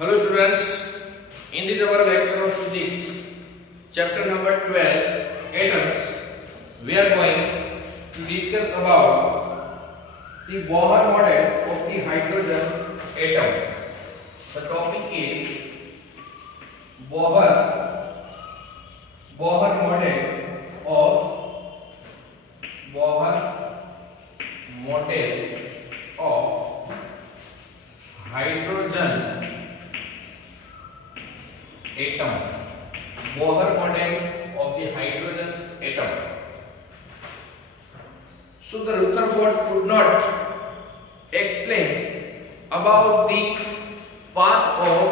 Hello students, in this our lecture of physics, chapter number 12, atoms, we are going to discuss about the Bohr model of the hydrogen atom. The topic is Bohr model of hydrogen atom. Bohr model of the hydrogen atom. So the Rutherford could not explain about the path of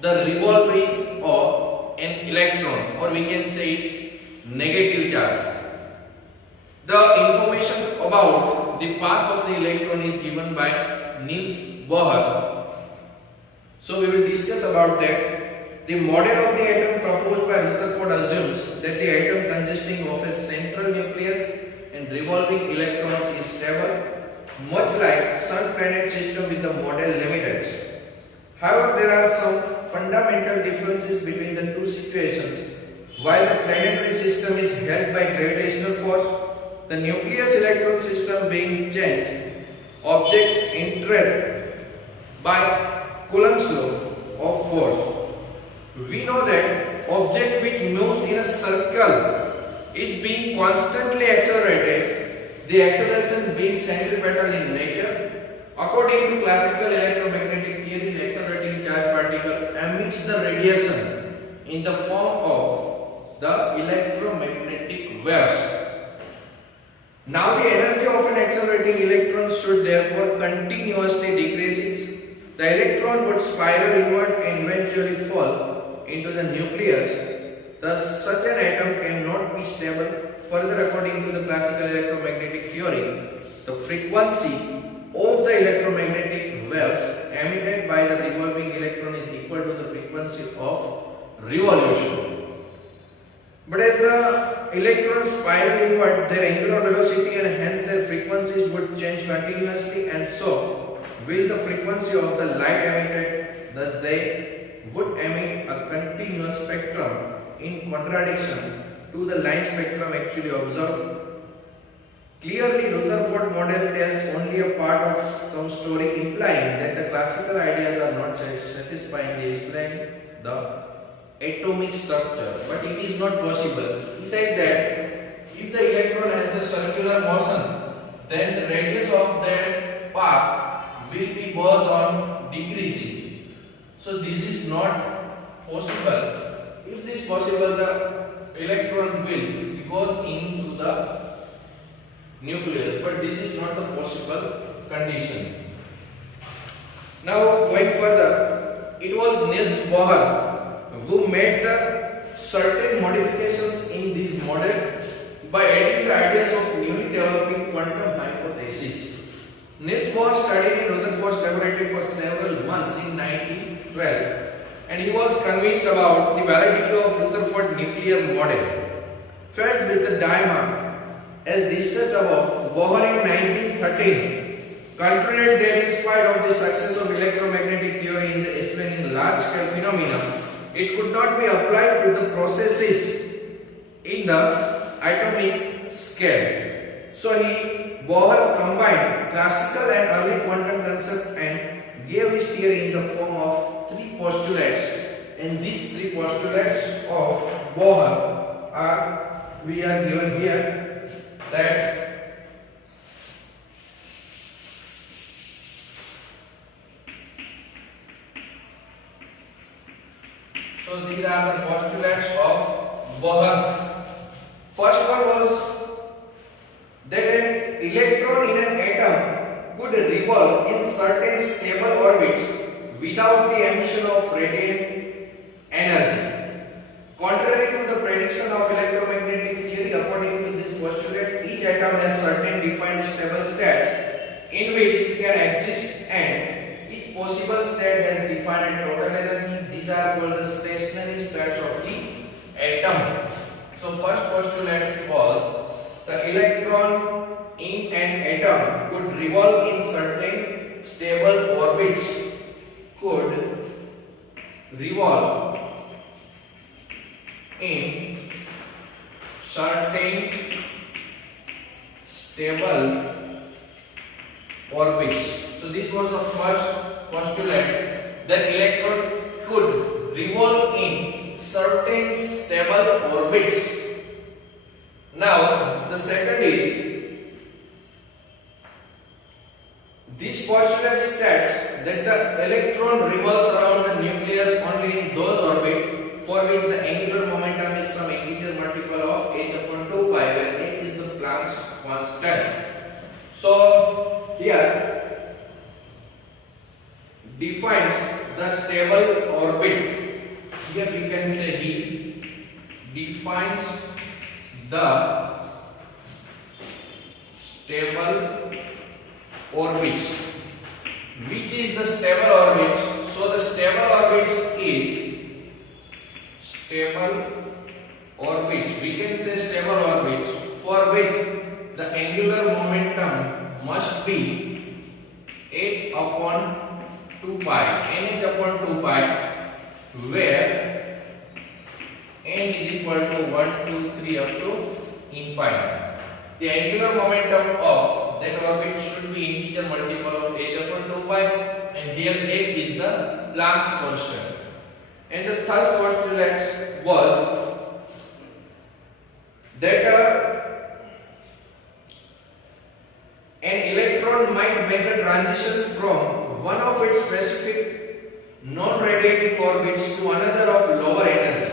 the revolving of an electron, or we can say its negative charge. The information about the path of the electron is given by Niels Bohr. So we will discuss about that. The model of the atom proposed by Rutherford assumes that the atom consisting of a central nucleus and revolving electrons is stable, much like Sun-planet system with the model limited. However, there are some fundamental differences between the two situations. While the planetary system is held by gravitational force, the nucleus electron system being changed, objects entered by Coulomb's law of force. We know that object which moves in a circle is being constantly accelerated, the acceleration being centripetal in nature. According to classical electromagnetic theory, an accelerating charged particle emits the radiation in the form of the electromagnetic waves. Now the energy of an accelerating electron should therefore continuously decrease. The electron would spiral inward and eventually fall into the nucleus. Thus, such an atom cannot be stable. Further, according to the classical electromagnetic theory, the frequency of the electromagnetic waves emitted by the revolving electron is equal to the frequency of revolution. But as the electrons spiral inward, their angular velocity and hence their frequencies would change continuously, and so will the frequency of the light emitted. Thus, they would emit a continuous spectrum in contradiction to the line spectrum actually observed. Clearly, Rutherford model tells only a part of some story, implying that the classical ideas are not satisfying. They explain the atomic structure, but it is not possible. He said that if the electron has the circular motion, then the radius of that path will be goes on decreasing. So this is not possible. If this possible, the electron will goes into the nucleus, but this is not the possible condition. Now going further, it was Niels Bohr who made the certain modifications in this model by adding the ideas of newly developing quantum hypothesis. Niels Bohr studied in Rutherford's laboratory for several months in 1912, and he was convinced about the validity of Rutherford nuclear model. Fed with the dilemma as discussed above, Bohr in 1913 concluded that in spite of the success of electromagnetic theory in explaining large-scale phenomena, it could not be applied to the processes in the atomic scale. So Bohr combined classical and early quantum concepts and gave his theory in the form of three postulates. And these three postulates of Bohr we are given here, that so these are the postulates of Bohr. First one was that an electron in an atom could revolve in certain stable orbits without the emission of radiant energy. Contrary to the prediction of electromagnetic theory, according to this postulate, each atom has certain defined stable states in which it can exist, and each possible state has defined total energy. These are called the stationary states of the atom. So first postulate was the electron in an atom could revolve in certain stable orbits, could revolve in certain stable orbits. So this was the first postulate, that electron could revolve in certain stable orbits. Now the second is, this postulate states that the electron revolves around the nucleus only in those orbits for which the angular momentum is some integer multiple of h upon 2 pi, where h is the Planck's constant. So here defines the stable orbit. Here we can say he defines the stable orbits. Which is the stable orbit? So the stable orbits is stable orbits. We can say stable orbits for which the angular momentum must be h upon 2 pi, nh upon 2 pi, where n is equal to 1, 2, 3 up to infinite. The angular momentum of that orbit should be integer multiple of h upon 2 pi, and here h is the Planck's constant. And the third postulate was that an electron might make a transition from one of its specific non-radiating orbits to another of lower energy.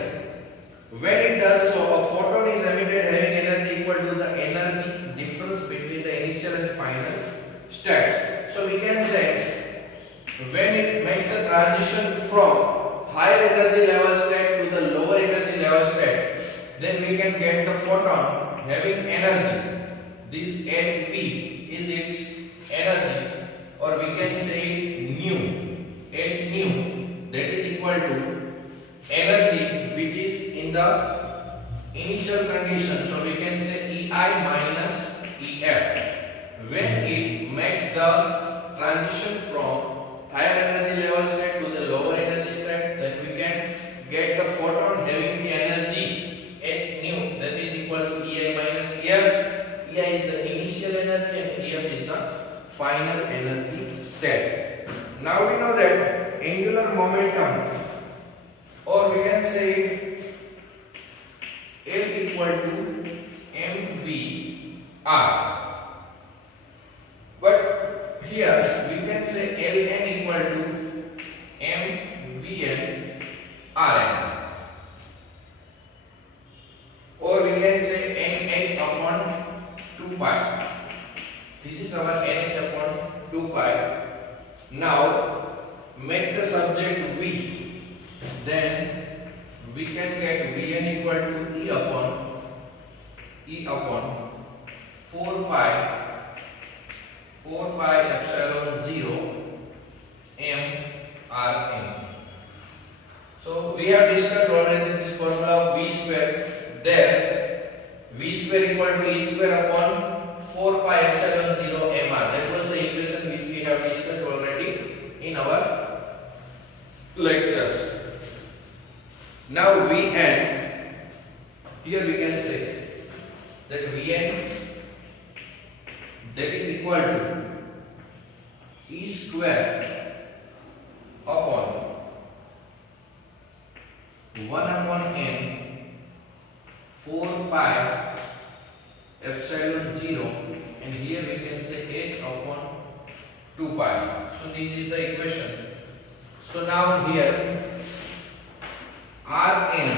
When it does so, a photon is emitted having energy equal to the energy difference between the initial and final states. So we can say, when it makes the transition from higher energy level state to the lower energy level state, then we can get the photon having energy. This Hp is its energy, or we can say nu, H nu, that is equal to energy which is in the initial condition. So we can say Ei minus Ef. When it makes the transition from higher energy level state to the lower energy state, then we can get the photon having the energy H nu, that is equal to Ei minus Ef. Ei is the initial energy and Ef is the final energy state. Now we know that angular momentum, or we can say L equal to mvr, but here we can say Ln equal to mvn rn, or we can say nh upon 2 pi. This is our nh upon 2 pi. Now make the subject V, then we can get Vn equal to E upon 4 pi epsilon 0 m Rn. So we have discussed already this formula of V square. There V square equal to E square upon 4 pi epsilon 0 mr. That was the equation which we have discussed already in our lectures. Now Vn, here we can say that Vn, that is equal to E square upon 1 upon n 4 pi epsilon 0, and here we can say h upon 2 pi. So this is the equation. So now here Rn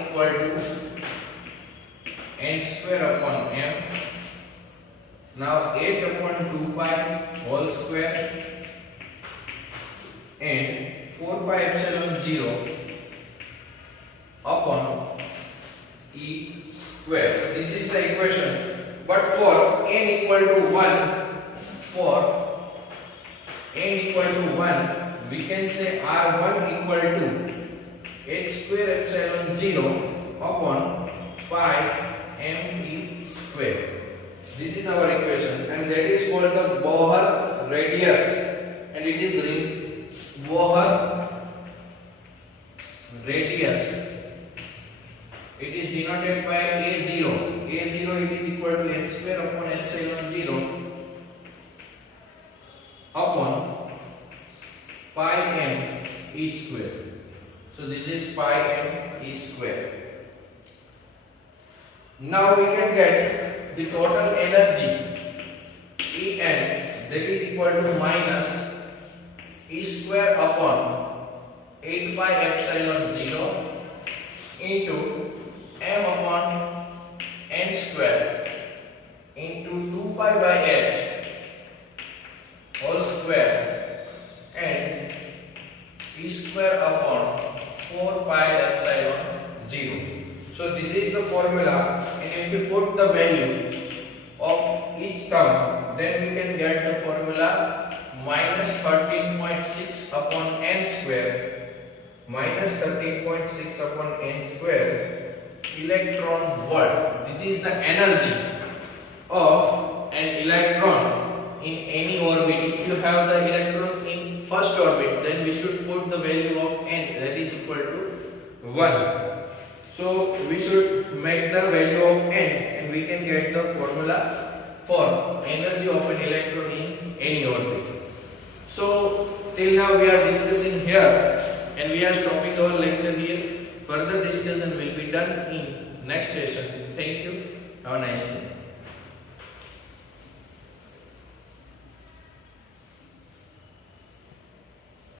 equal to n square upon m. Now h upon 2 pi whole square and 4 pi epsilon 0 upon E square. So this is the equation. But for n equal to 1, we can say R1 equal to h square epsilon 0 upon pi m square. This is our equation, and that is called the Bohr radius, and it is Bohr h square upon epsilon 0 upon pi m e square. So this is pi m e square. Now we can get the total energy En, that is equal to minus e square upon 8 pi epsilon 0 into m upon n square into 2 pi by h whole square and e square upon 4 pi epsilon 0. So this is the formula, and if you put the value of each term, then we can get the formula minus 13.6 upon n square, minus 13.6 upon n square electron volt. This is the energy of an electron in any orbit. If you have the electrons in first orbit, then we should put the value of n, that is equal to 1. So we should make the value of n, and we can get the formula for energy of an electron in any orbit. So till now we are discussing here, and we are stopping our lecture here. Further discussion will be done in next session. Thank you. Have a nice day.